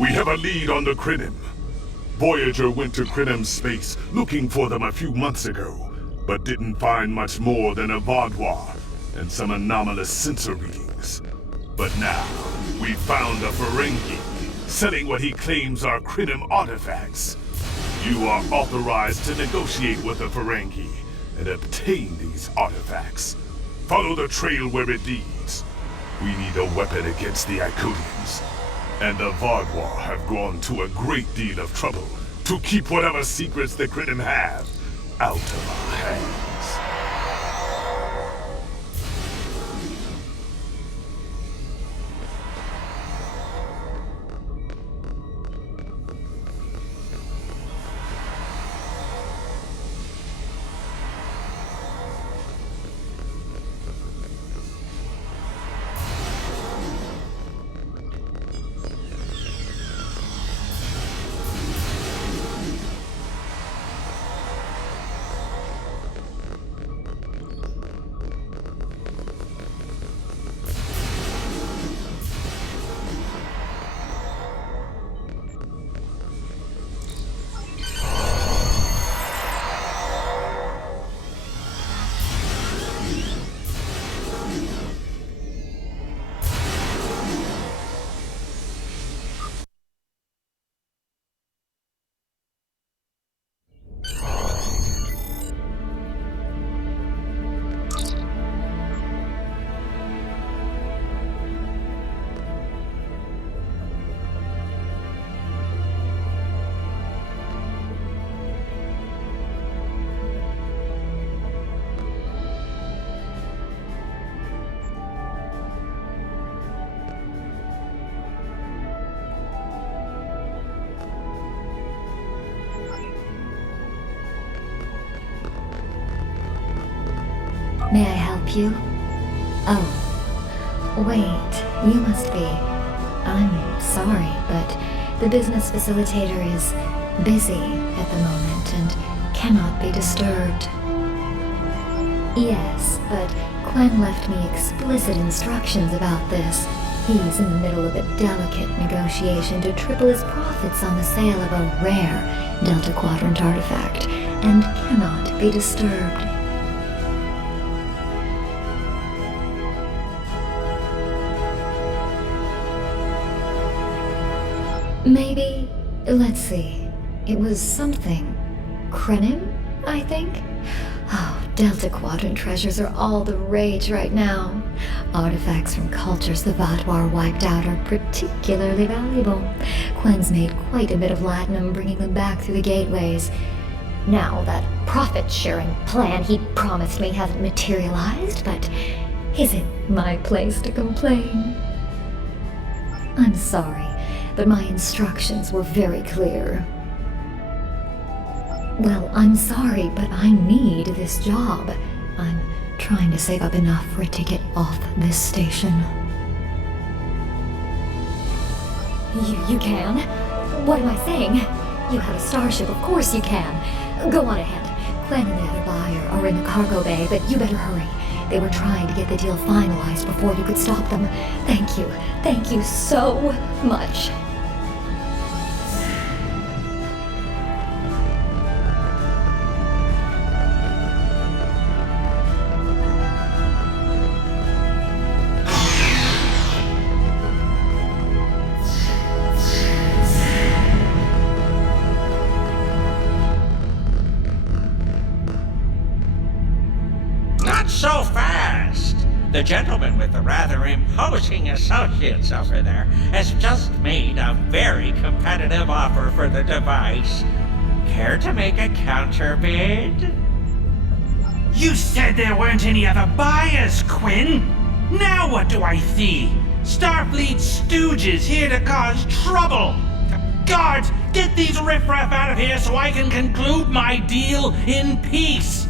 We have a lead on the Krinim. Voyager went to Krinim space looking for them a few months ago, but didn't find much more than a Vaadwaur and some anomalous sensor readings. But now, we found a Ferengi selling what he claims are Krinim artifacts. You are authorized to negotiate with the Ferengi and obtain these artifacts. Follow the trail where it leads. We need a weapon against the Iconians. And the Vaadwaur have gone to a great deal of trouble to keep whatever secrets the Krinim have out of our hands. May I help you? Oh, wait, you must be. I'm sorry, but the business facilitator is busy at the moment and cannot be disturbed. Yes, but Quen left me explicit instructions about this. He's in the middle of a delicate negotiation to triple his profits on the sale of a rare Delta Quadrant artifact and cannot be disturbed. Maybe, let's see, it was something Krinim, I think? Oh, Delta Quadrant treasures are all the rage right now. Artifacts from cultures the Vaadwaur wiped out are particularly valuable. Quen's made quite a bit of latinum bringing them back through the gateways. Now, that profit-sharing plan he promised me hasn't materialized, but is it my place to complain? I'm sorry, but my instructions were very clear. Well, I'm sorry, but I need this job. I'm trying to save up enough for a ticket off this station. You can? What am I saying? You have a starship, of course you can. Go on ahead. Quen and the other buyer are in the cargo bay, but you better hurry. They were trying to get the deal finalized before you could stop them. Thank you so much. So fast! The gentleman with the rather imposing associates over there has just made a very competitive offer for the device. Care to make a counterbid? You said there weren't any other buyers, Quen. Now what do I see? Starfleet stooges here to cause trouble. Guards, get these riffraff out of here so I can conclude my deal in peace.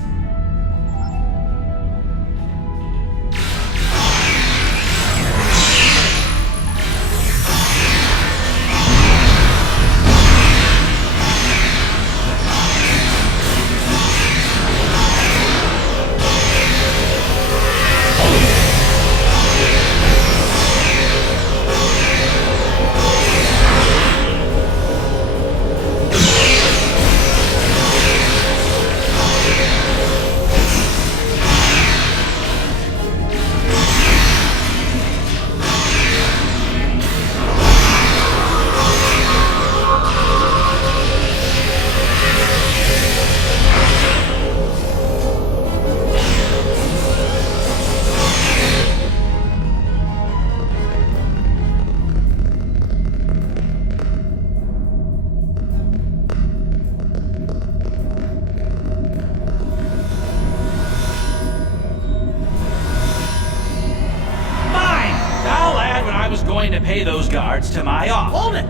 pay those guards to my office. Hold it!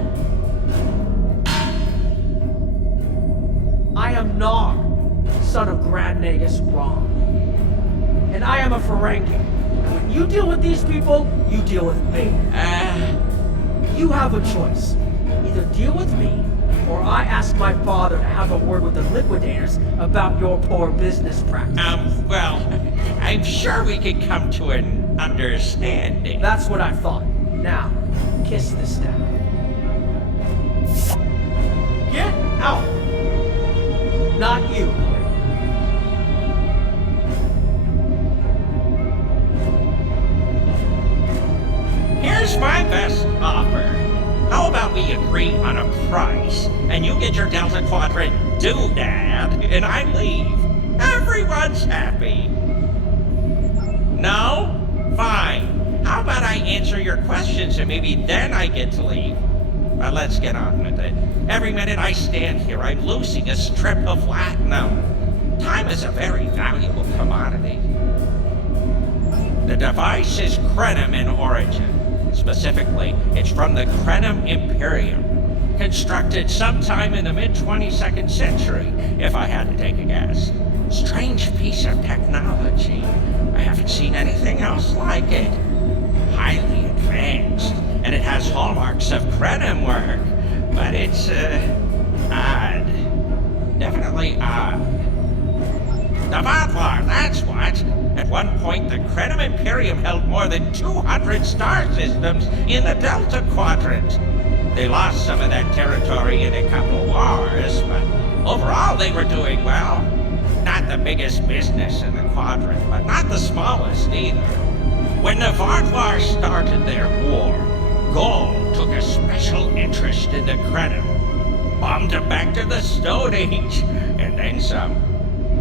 I am Nog, son of Grand Nagus Rom. And I am a Ferengi. And when you deal with these people, you deal with me. You have a choice. Either deal with me, or I ask my father to have a word with the liquidators about your poor business practices. Well, I'm sure we could come to an understanding. That's what I thought. Now, kiss the staff. Get out! Not you, Quinn. Here's my best offer. How about we agree on a price, and you get your Delta Quadrant doodad, and I leave. Everyone's happy. No? Fine. How about I answer your questions, and maybe then I get to leave? But let's get on with it. Every minute I stand here, I'm losing a strip of platinum. Time is a very valuable commodity. The device is Krenim in origin. Specifically, it's from the Krenim Imperium. Constructed sometime in the mid-22nd century, if I had to take a guess. Strange piece of technology. I haven't seen anything else like it. Highly advanced, and it has hallmarks of Krenim work. But it's, odd. Definitely odd. The Vaadwaur, that's what. At one point, the Krenim Imperium held more than 200 star systems in the Delta Quadrant. They lost some of that territory in a couple wars, but overall they were doing well. Not the biggest business in the Quadrant, but not the smallest either. When the Vaadwaur started their war, Gol took a special interest in the Krenim. Bombed them back to the Stone Age, and then some.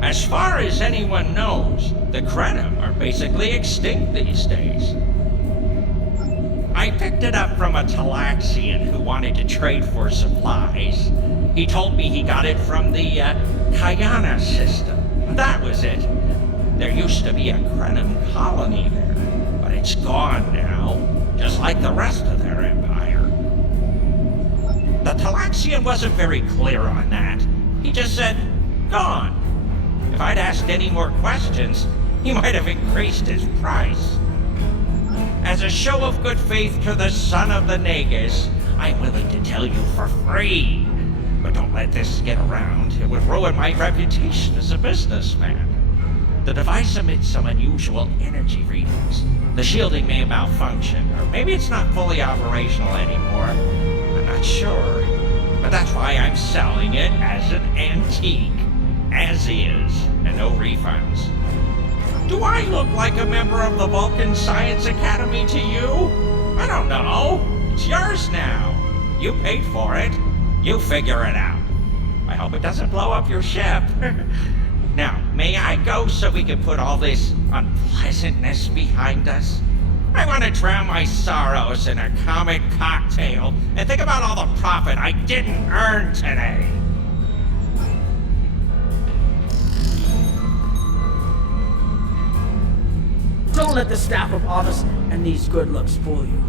As far as anyone knows, the Krenim are basically extinct these days. I picked it up from a Talaxian who wanted to trade for supplies. He told me he got it from the Kayana system. That was it. There used to be a Krenim colony there, but it's gone now, just like the rest of their empire. The Talaxian wasn't very clear on that. He just said, gone. If I'd asked any more questions, he might have increased his price. As a show of good faith to the son of the Nagus, I'm willing to tell you for free. But don't let this get around. It would ruin my reputation as a businessman. The device emits some unusual energy readings. The shielding may malfunction, or maybe it's not fully operational anymore. I'm not sure. But that's why I'm selling it as an antique. As is, and no refunds. Do I look like a member of the Vulcan Science Academy to you? I don't know. It's yours now. You paid for it. You figure it out. I hope it doesn't blow up your ship. Now, may I go so we can put all this unpleasantness behind us? I want to drown my sorrows in a comic cocktail and think about all the profit I didn't earn today. Don't let the staff of office and these good looks fool you.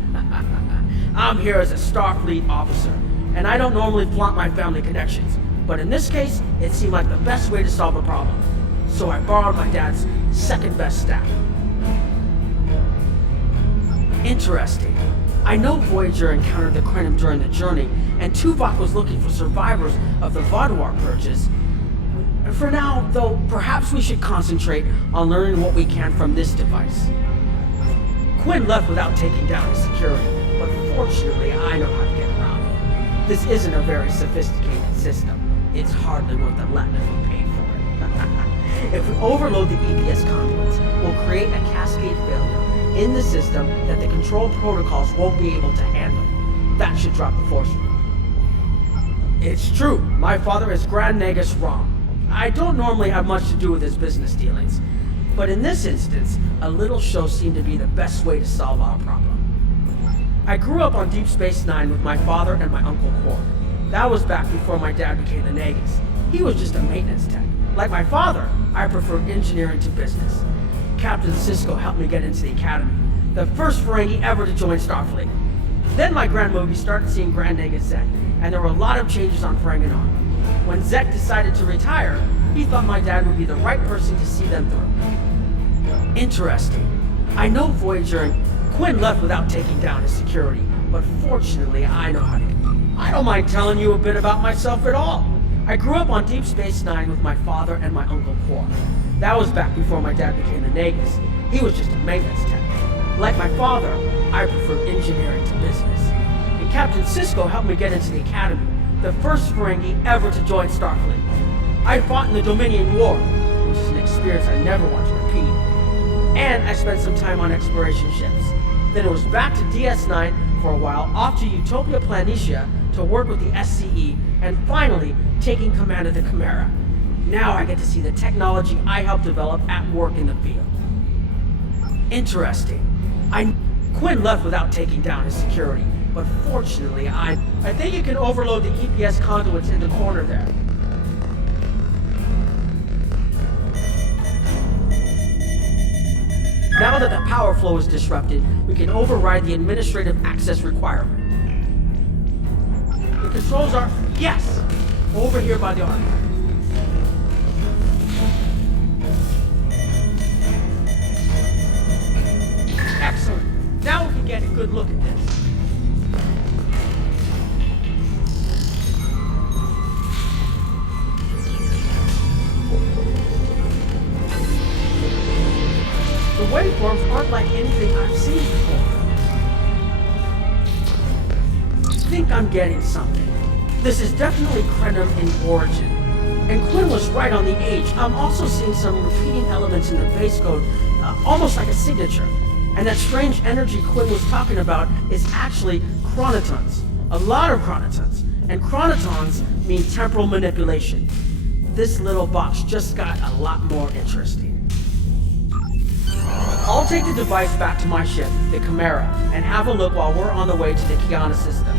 I'm here as a Starfleet officer, and I don't normally flaunt my family connections, but in this case, it seemed like the best way to solve a problem. So I borrowed my dad's second best staff. Interesting. I know Voyager encountered the Krenim during the journey, and Tuvok was looking for survivors of the Vaadwaur purges. For now, though, perhaps we should concentrate on learning what we can from this device. Quinn left without taking down his security, but fortunately I know how to get around it. This isn't a very sophisticated system. It's hardly worth the latinum we paid for it. If we overload the EPS conduits, we'll create a cascade failure in the system that the control protocols won't be able to handle. That should drop the force field. It's true, my father is Grand Nagus Rom. I don't normally have much to do with his business dealings, but in this instance, a little show seemed to be the best way to solve our problem. I grew up on Deep Space Nine with my father and my Uncle Quark. That was back before my dad became the Nagus. He was just a maintenance tech. Like my father, I preferred engineering to business. Captain Sisko helped me get into the academy, the first Ferengi ever to join Starfleet. Then my Grand Mogi started seeing Grand Nagus Zek, and there were a lot of changes on Ferenginar. When Zek decided to retire, he thought my dad would be the right person to see them through. Interesting. I know Voyager and Quinn left without taking down his security, but fortunately I know how to. I don't mind telling you a bit about myself at all. I grew up on Deep Space Nine with my father and my uncle Quark. That was back before my dad became the Nagus. He was just a maintenance tech. Like my father, I preferred engineering to business. And Captain Sisko helped me get into the Academy, the first Ferengi ever to join Starfleet. I fought in the Dominion War, which is an experience I never want to repeat. And I spent some time on exploration ships. Then it was back to DS9 for a while, off to Utopia Planitia to work with the SCE, and finally taking command of the Chimera. Now I get to see the technology I helped develop at work in the field. Interesting. Quinn left without taking down his security, but fortunately I think you can overload the EPS conduits in the corner there. Now that the power flow is disrupted, we can override the administrative access requirement. The controls are, yes, over here by the artifact. Excellent. Now we can get a good look at this. The waveforms aren't like anything I've seen before. I think I'm getting something. This is definitely Krenim in origin. And Quinn was right on the age. I'm also seeing some repeating elements in the base code, almost like a signature. And that strange energy Quinn was talking about is actually chronotons. A lot of chronotons. And chronotons mean temporal manipulation. This little box just got a lot more interesting. I'll take the device back to my ship, the Chimera, and have a look while we're on the way to the Kiana system.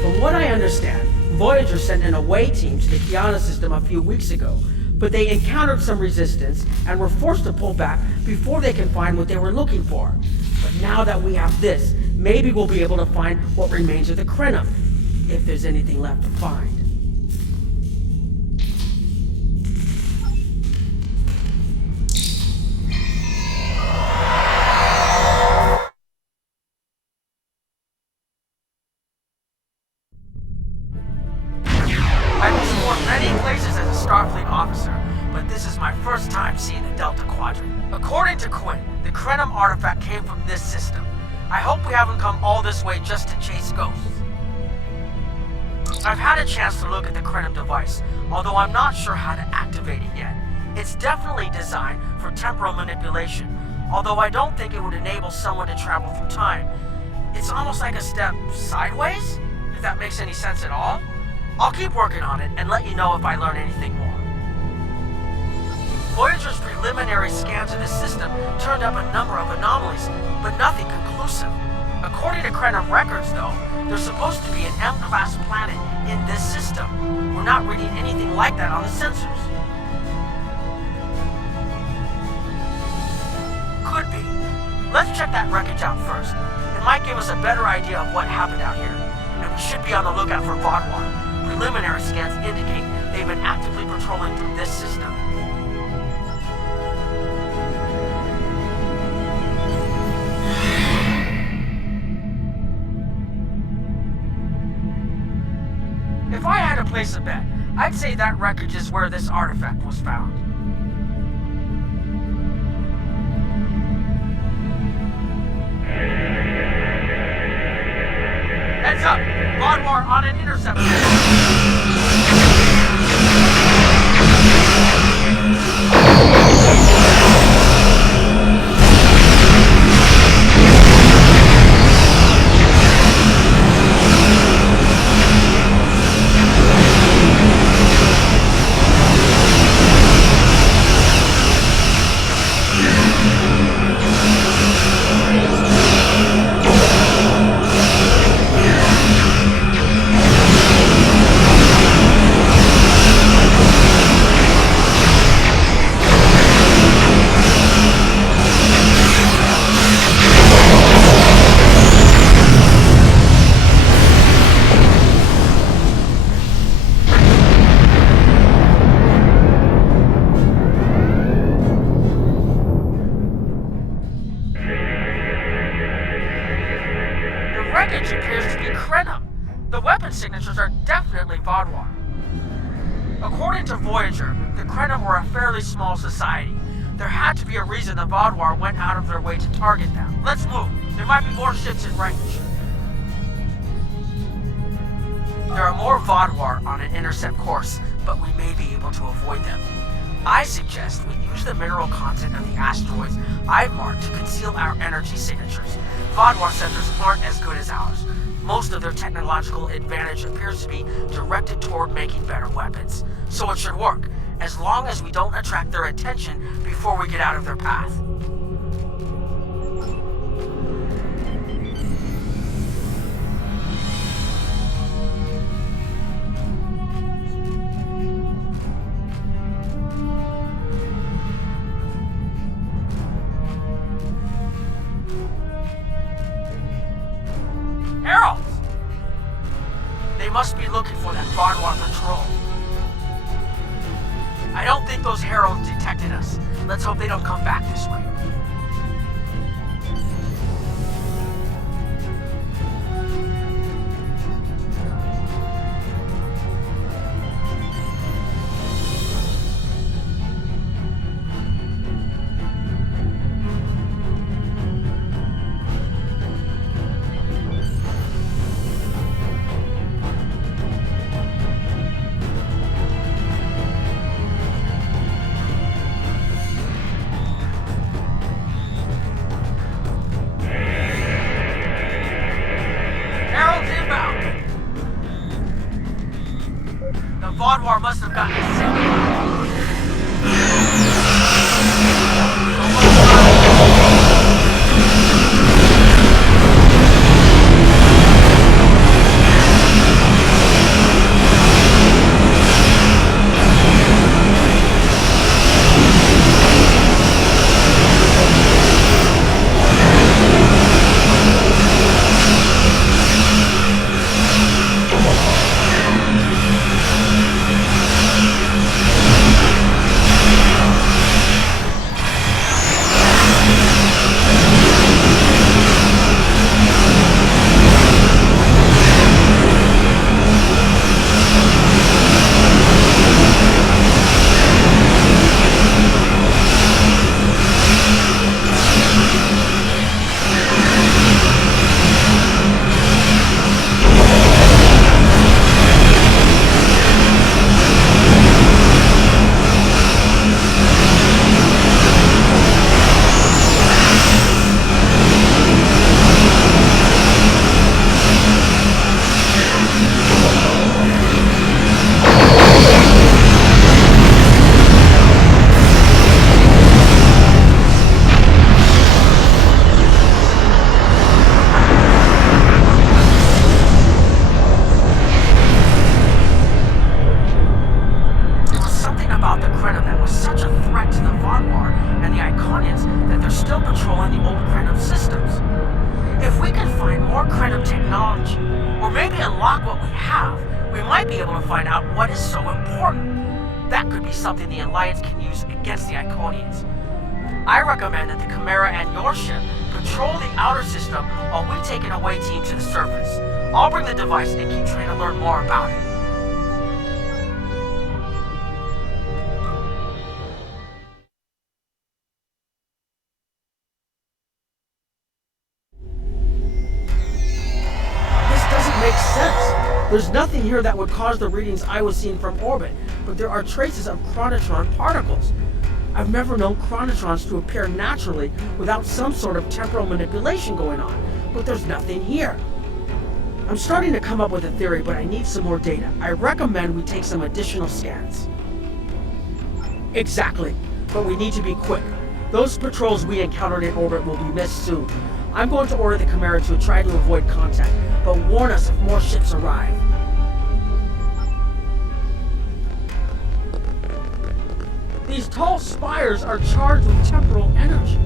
From what I understand, Voyager sent an away team to the Kiana system a few weeks ago, but they encountered some resistance and were forced to pull back before they can find what they were looking for. But now that we have this, maybe we'll be able to find what remains of the Krenim, if there's anything left to find. Starfleet officer, but this is my first time seeing the Delta Quadrant. According to Quinn, the Krenim artifact came from this system. I hope we haven't come all this way just to chase ghosts. I've had a chance to look at the Krenim device, although I'm not sure how to activate it yet. It's definitely designed for temporal manipulation, although I don't think it would enable someone to travel through time. It's almost like a step sideways, if that makes any sense at all. I'll keep working on it and let you know if I learn anything more. Voyager's preliminary scans of the system turned up a number of anomalies, but nothing conclusive. According to Krenim records, though, there's supposed to be an M-class planet in this system. We're not reading anything like that on the sensors. Could be. Let's check that wreckage out first. It might give us a better idea of what happened out here. And we should be on the lookout for Vodwar. Preliminary scans indicate they've been actively patrolling through this system. If I had to place a bet, I'd say that wreckage is where this artifact was found. Heads up! Vodwar on an intercept. According to Voyager, the Krenim were a fairly small society. There had to be a reason the Vaadwaur went out of their way to target them. Let's move. There might be more ships in range. There are more Vaadwaur on an intercept course, but we may be able to avoid them. I suggest we use the mineral content of the asteroids I've marked to conceal our energy signatures. Vaadwaur sensors aren't as good as ours. Most of their technological advantage appears to be directed toward making better weapons. So it should work, as long as we don't attract their attention before we get out of their path. Heralds! They must be looking for that Vaadwaur patrol. I don't think those heralds detected us. Let's hope they don't come back this way. Vaadwaur must have gotten a signal. Something the Alliance can use against the Iconians. I recommend that the Chimera and your ship patrol the outer system while we take an away team to the surface. I'll bring the device and keep trying to learn more about it. This doesn't make sense. There's nothing here that would cause the readings I was seeing from orbit, but there are traces of chronotron particles. I've never known chronotrons to appear naturally without some sort of temporal manipulation going on, but there's nothing here. I'm starting to come up with a theory, but I need some more data. I recommend we take some additional scans. Exactly, but we need to be quick. Those patrols we encountered in orbit will be missed soon. I'm going to order the Chimera to try to avoid contact, but warn us if more ships arrive. These tall spires are charged with temporal energy.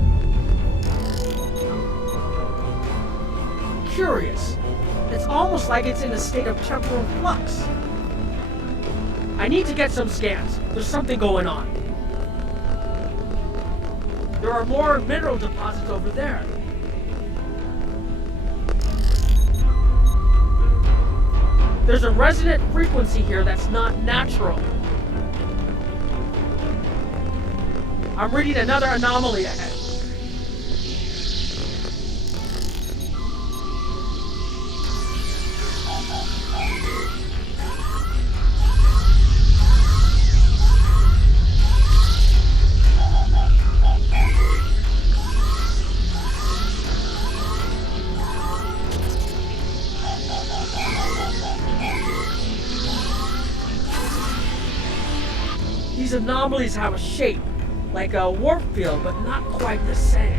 Curious. It's almost like it's in a state of temporal flux. I need to get some scans. There's something going on. There are more mineral deposits over there. There's a resonant frequency here that's not natural. I'm reading another anomaly ahead. These anomalies have a shape, like a warp field, but not quite the same.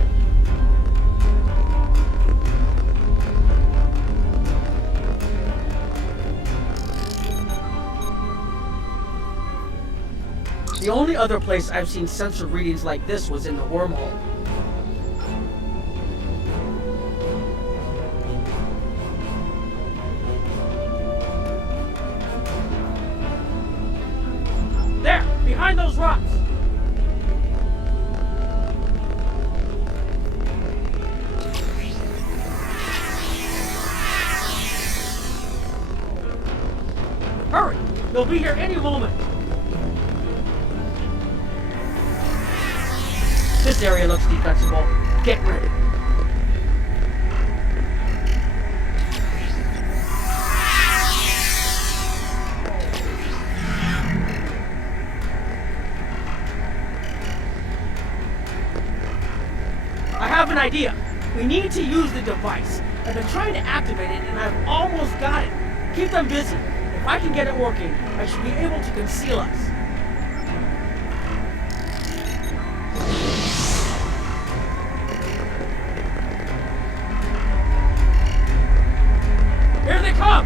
The only other place I've seen sensor readings like this was in the wormhole. There! Behind those rocks! Hurry! They'll be here any moment! This area looks defensible. Get ready. I have an idea. We need to use the device. I've been trying to activate it and I've almost got it. Keep them busy. If I can get it working, I should be able to conceal us. Here they come!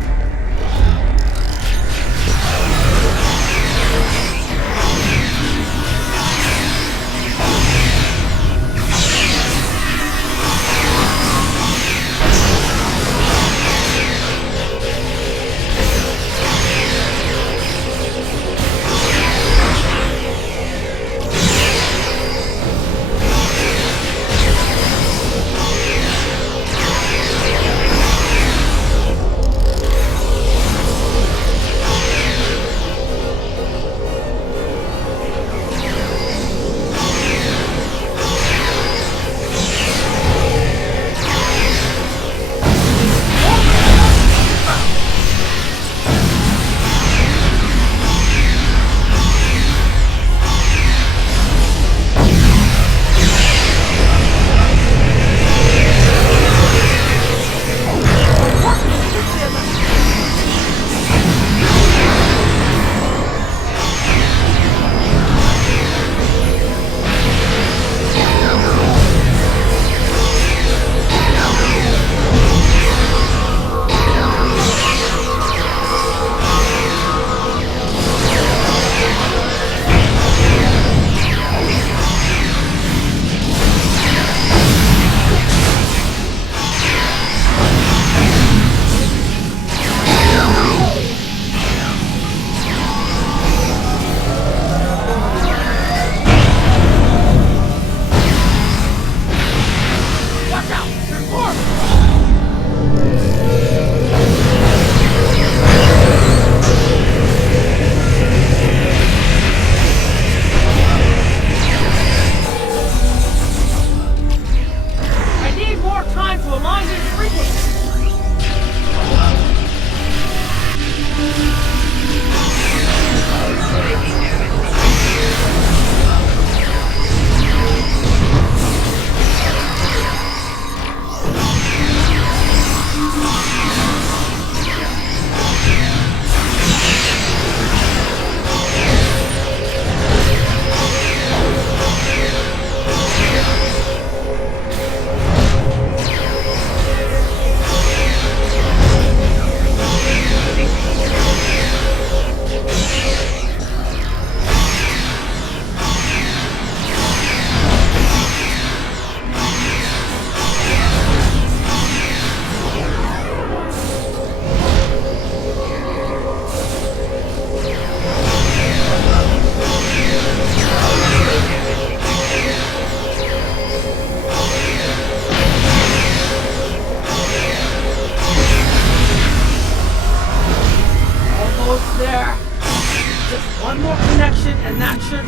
One more connection and that should...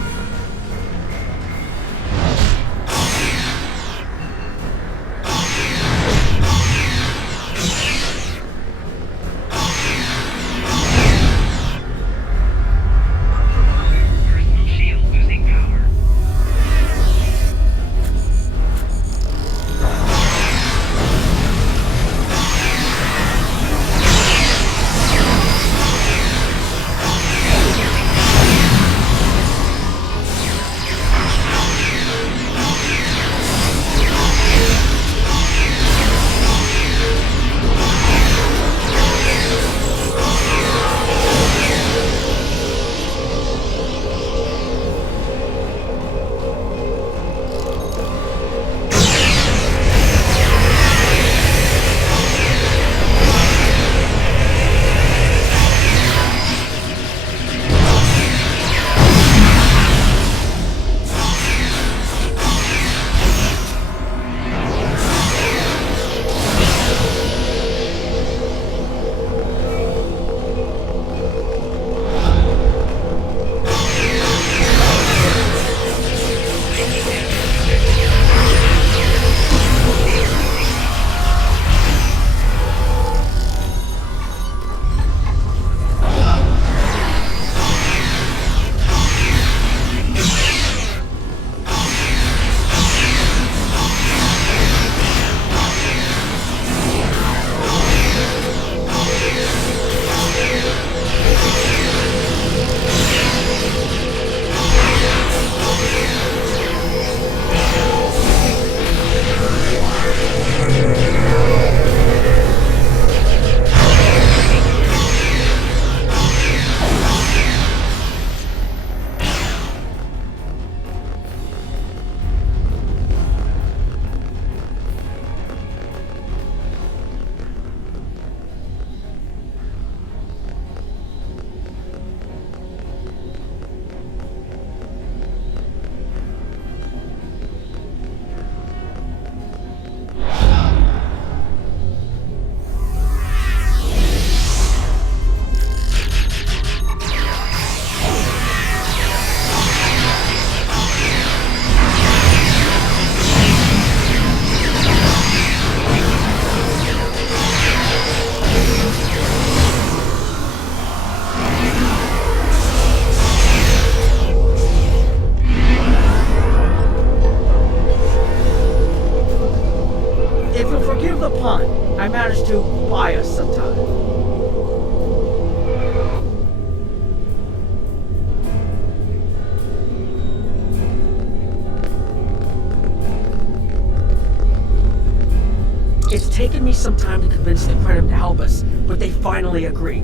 taken me some time to convince the Krenim to help us, but they finally agreed.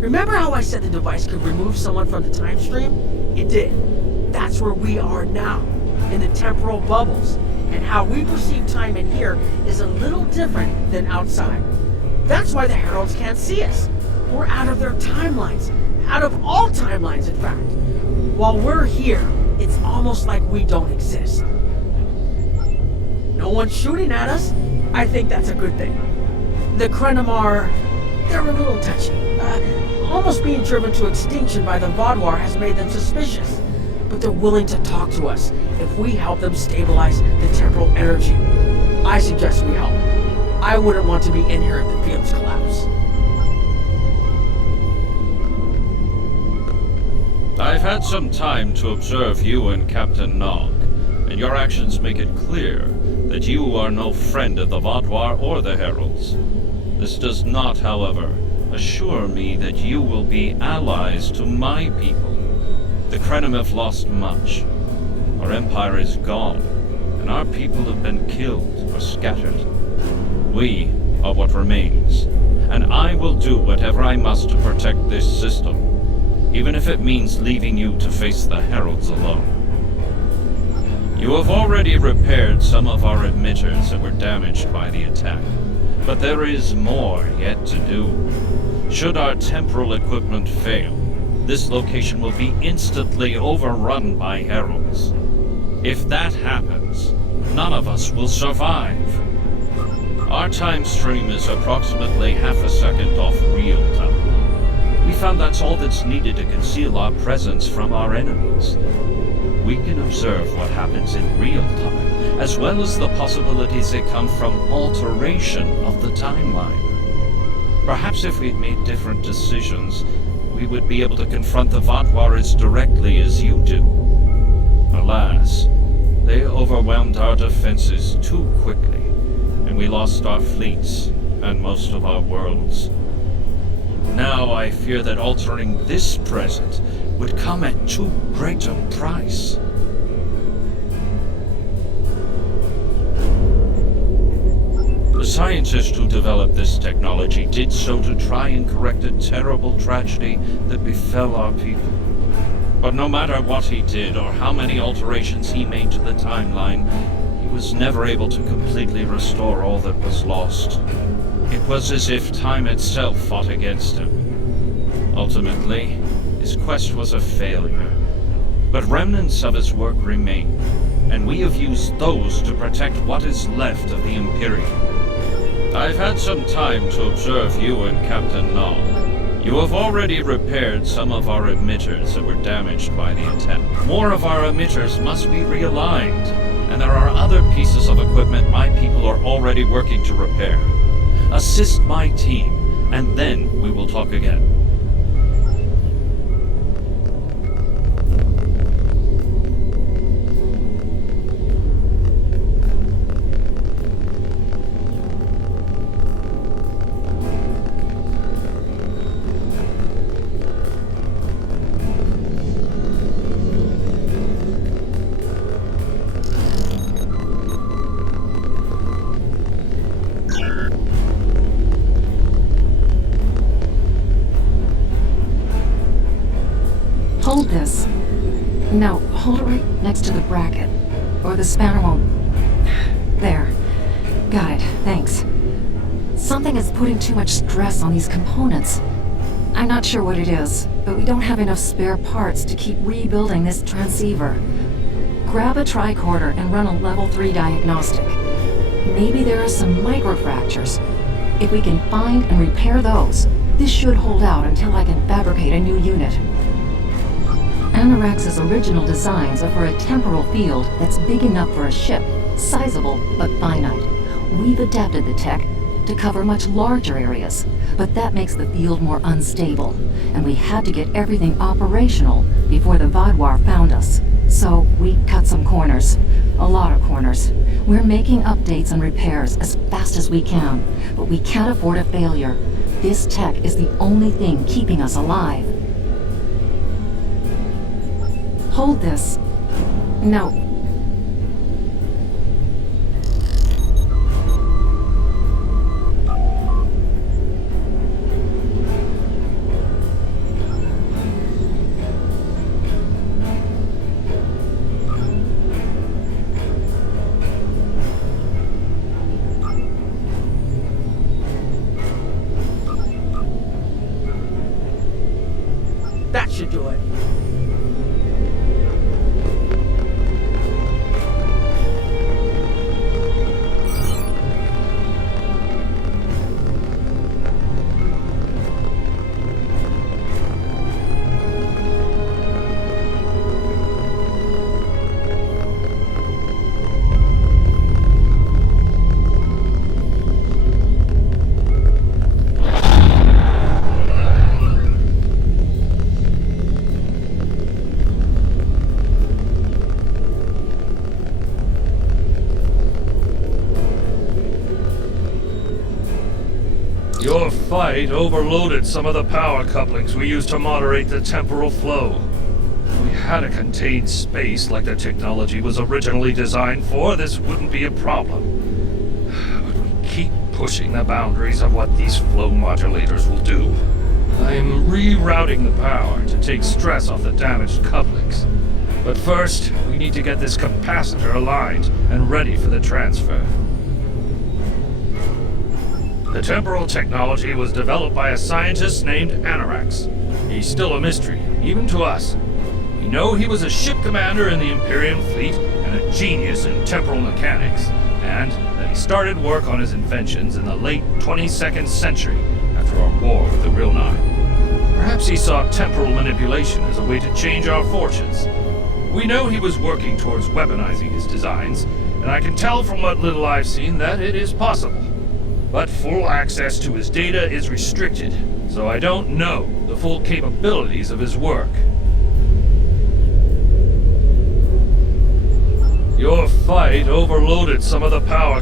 Remember how I said the device could remove someone from the time stream? It did. That's where we are now, in the temporal bubbles, and how we perceive time in here is a little different than outside. That's why the Heralds can't see us. We're out of their timelines, out of all timelines, in fact. While we're here, it's almost like we don't exist. No one's shooting at us. I think that's a good thing. The Krenim they're a little touchy. Almost being driven to extinction by the Vaadwaur has made them suspicious. But they're willing to talk to us if we help them stabilize the temporal energy. I suggest we help. I wouldn't want to be in here if the fields collapse. I've had some time to observe you and Captain Nog, and your actions make it clear that you are no friend of the Vaadwaur or the Heralds. This does not, however, assure me that you will be allies to my people. The Krenim have lost much. Our empire is gone, and our people have been killed or scattered. We are what remains, and I will do whatever I must to protect this system, even if it means leaving you to face the Heralds alone. You have already repaired some of our emitters that were damaged by the attack, but there is more yet to do. Should our temporal equipment fail, this location will be instantly overrun by Heralds. If that happens, none of us will survive. Our time stream is approximately half a second off real time. We found that's all that's needed to conceal our presence from our enemies. We can observe what happens in real time, as well as the possibilities that come from alteration of the timeline. Perhaps if we'd made different decisions, we would be able to confront the Vaadwaur as directly as you do. Alas, they overwhelmed our defenses too quickly, and we lost our fleets and most of our worlds. Now I fear that altering this present would come at too great a price. The scientist who developed this technology did so to try and correct a terrible tragedy that befell our people. But no matter what he did or how many alterations he made to the timeline, he was never able to completely restore all that was lost. It was as if time itself fought against him. Ultimately, his quest was a failure. But remnants of his work remain, and we have used those to protect what is left of the Imperium. I've had some time to observe you and Captain Nog. You have already repaired some of our emitters that were damaged by the attack. More of our emitters must be realigned, and there are other pieces of equipment my people are already working to repair. Assist my team, and then we will talk again. Hold this. No, hold it right next to the bracket, or the spanner won't... There. Got it, thanks. Something is putting too much stress on these components. I'm not sure what it is, but we don't have enough spare parts to keep rebuilding this transceiver. Grab a tricorder and run a level 3 diagnostic. Maybe there are some microfractures. If we can find and repair those, this should hold out until I can fabricate a new unit. Anorak's original designs are for a temporal field that's big enough for a ship, sizable but finite. We've adapted the tech to cover much larger areas, but that makes the field more unstable, and we had to get everything operational before the Vaadwaur found us. So we cut some corners. A lot of corners. We're making updates and repairs as fast as we can, but we can't afford a failure. This tech is the only thing keeping us alive. Hold this. No. fight overloaded some of the power couplings we use to moderate the temporal flow. If we had a contained space like the technology was originally designed for, this wouldn't be a problem. But we keep pushing the boundaries of what these flow modulators will do. I'm rerouting the power to take stress off the damaged couplings. But first, we need to get this capacitor aligned and ready for the transfer. The temporal technology was developed by a scientist named Anorax. He's still a mystery, even to us. We know he was a ship commander in the Imperium fleet and a genius in temporal mechanics, and that he started work on his inventions in the late 22nd century after our war with the Rilnar. Perhaps he saw temporal manipulation as a way to change our fortunes. We know he was working towards weaponizing his designs, and I can tell from what little I've seen that it is possible. But full access to his data is restricted, so I don't know the full capabilities of his work. Your fight overloaded some of the power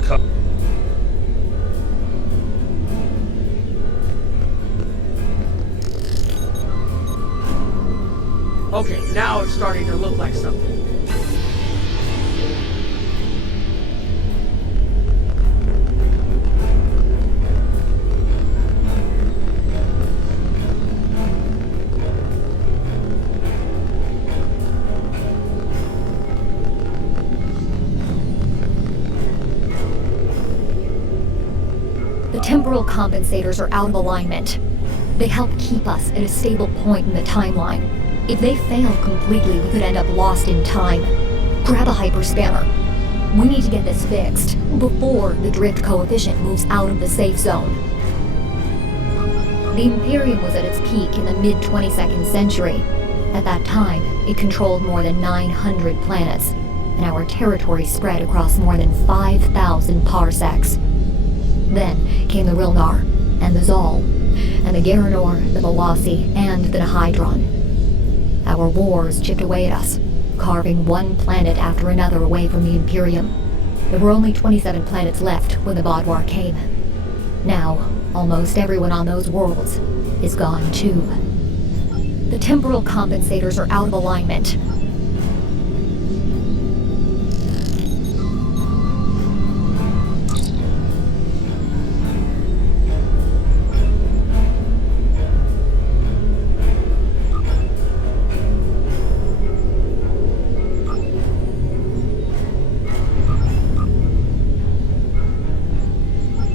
Okay, now it's starting to look like something. The temporal compensators are out of alignment. They help keep us at a stable point in the timeline. If they fail completely, we could end up lost in time. Grab a hyperspanner. We need to get this fixed before the drift coefficient moves out of the safe zone. The Imperium was at its peak in the mid-22nd century. At that time, it controlled more than 900 planets, and our territory spread across more than 5,000 parsecs. Then came the Rilnar, and the Zal, and the Garanor, the Bawasi, and the Nihydron. Our wars chipped away at us, carving one planet after another away from the Imperium. There were only 27 planets left when the Vaadwaur came. Now, almost everyone on those worlds is gone too. The temporal compensators are out of alignment.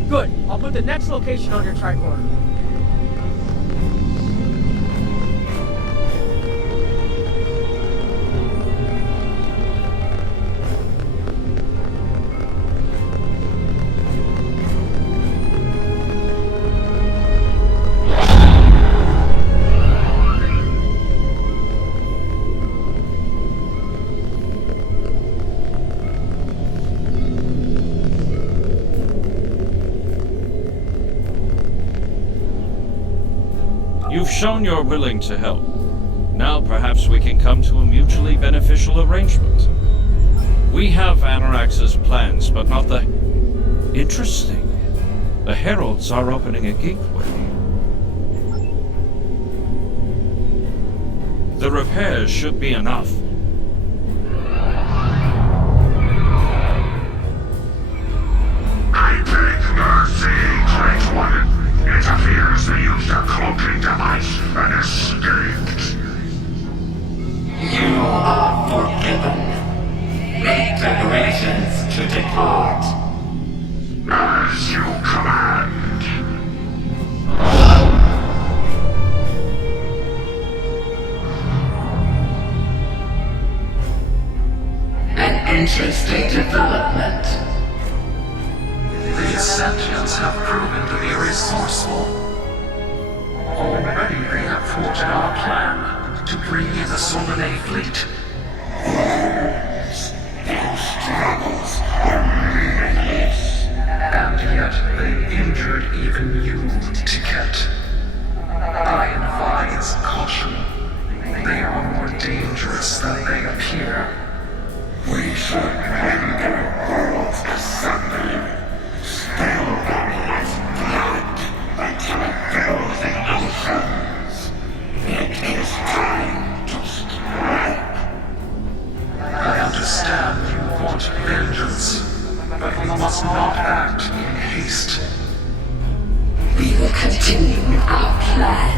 Good. I'll put the next location on your tricorder. You've shown you're willing to help. Now perhaps we can come to a mutually beneficial arrangement. We have Anorax's plans, but not the... Interesting. The Heralds are opening a gateway. The repairs should be enough. I beg mercy, Great One. It appears they used a cloaking device and escaped. You are forgiven. Make preparations to depart. As you command. An interesting development. These sentients have proven to be resourceful. Already they have thwarted our plan to bring in the Solanae fleet. Their struggles are meaningless. And yet they injured even you, Ticket. I advise caution. They are more dangerous than they appear. We should render worlds asunder. Still there is blood until it must not act in haste. We will continue our plan.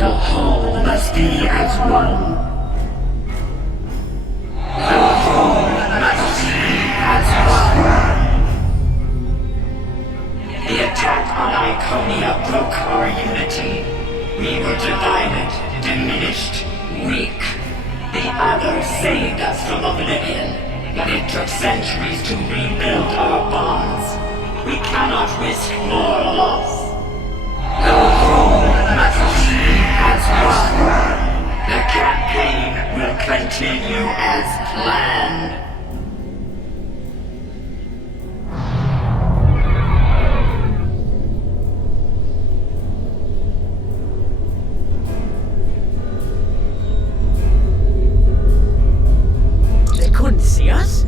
The whole must be as one. The whole must be as one. The attack on Iconia broke our unity. We were divided, diminished, weak. The others saved us from oblivion, but it took centuries to rebuild our bonds. We cannot risk more loss. The whole must be as one. The campaign will continue as planned. They couldn't see us?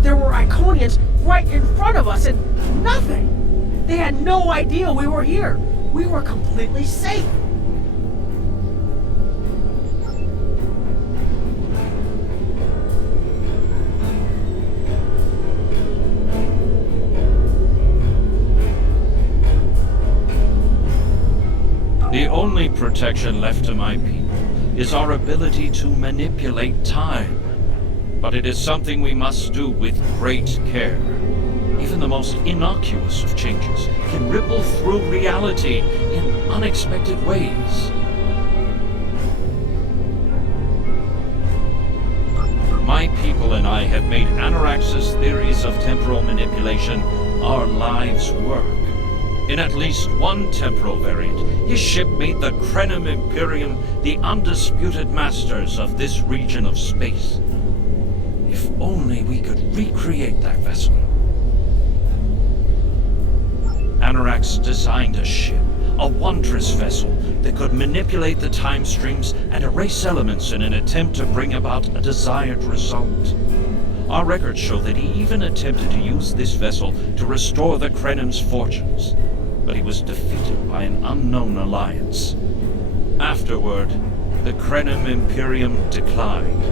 There were Iconians right in front of us and nothing! They had no idea we were here. We were completely safe. The only protection left to my people is our ability to manipulate time. But it is something we must do with great care. Even the most innocuous of changes can ripple through reality in unexpected ways. My people and I have made Anorax's theories of temporal manipulation our lives' work. In at least one temporal variant, his ship made the Krenim Imperium the undisputed masters of this region of space. If only we could recreate that vessel. Anorax designed a ship, a wondrous vessel that could manipulate the time streams and erase elements in an attempt to bring about a desired result. Our records show that he even attempted to use this vessel to restore the Krenim's fortunes, but he was defeated by an unknown alliance. Afterward, the Krenim Imperium declined,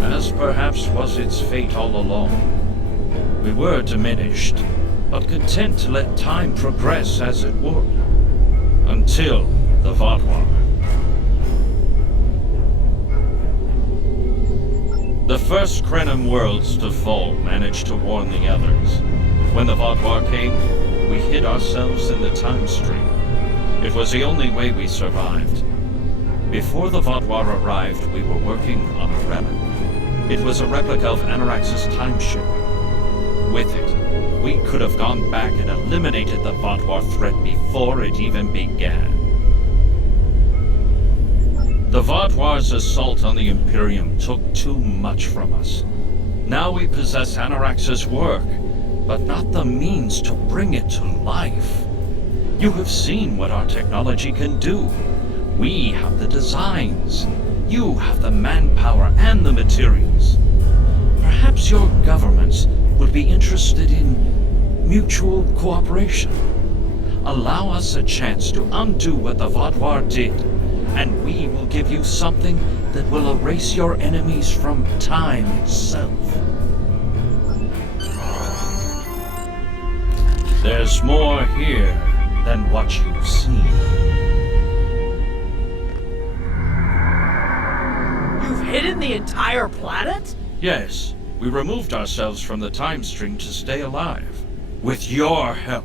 as perhaps was its fate all along. We were diminished, but content to let time progress as it would, until the Vaadwaur. The first Krenim worlds to fall managed to warn the others. When the Vaadwaur came, we hid ourselves in the time stream. It was the only way we survived. Before the Vaadwaur arrived, we were working on a relic. It was a replica of Anorax's time ship. With it, we could have gone back and eliminated the Vaadwaur threat before it even began. The Vaadwaur's assault on the Imperium took too much from us. Now we possess Anorax's work, but not the means to bring it to life. You have seen what our technology can do. We have the designs. You have the manpower and the materials. Perhaps your governments would be interested in mutual cooperation. Allow us a chance to undo what the Vaadwaur did, and we will give you something that will erase your enemies from time itself. There's more here than what you've seen. You've hidden the entire planet? Yes, we removed ourselves from the time stream to stay alive. With your help,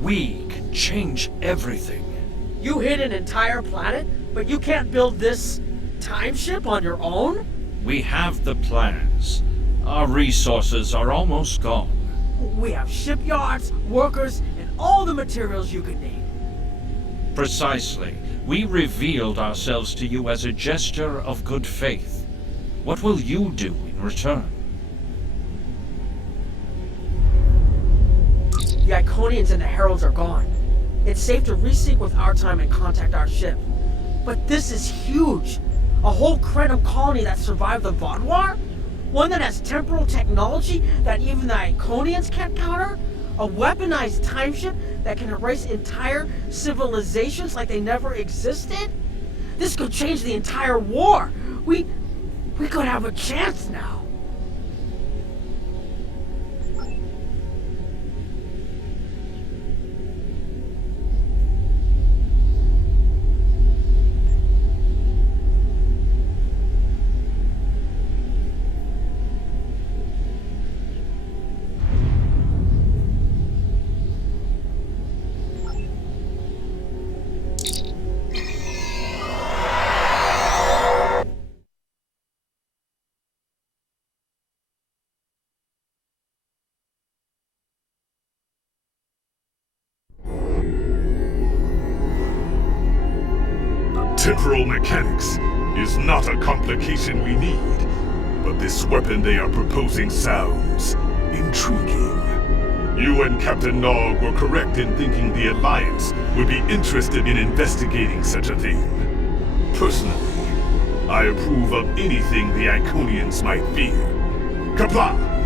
we can change everything. You hid an entire planet, but you can't build this time ship on your own? We have the plans. Our resources are almost gone. We have shipyards, workers, and all the materials you could need. Precisely. We revealed ourselves to you as a gesture of good faith. What will you do in return? The Iconians and the Heralds are gone. It's safe to resync with our time and contact our ship. But this is huge. A whole Krenim colony that survived the Vaadwaur? One that has temporal technology that even the Iconians can't counter? A weaponized time ship that can erase entire civilizations like they never existed? This could change the entire war. We could have a chance now. Temporal mechanics is not a complication we need, but this weapon they are proposing sounds intriguing. You and Captain Nog were correct in thinking the Alliance would be interested in investigating such a thing. Personally, I approve of anything the Iconians might fear. Kapla!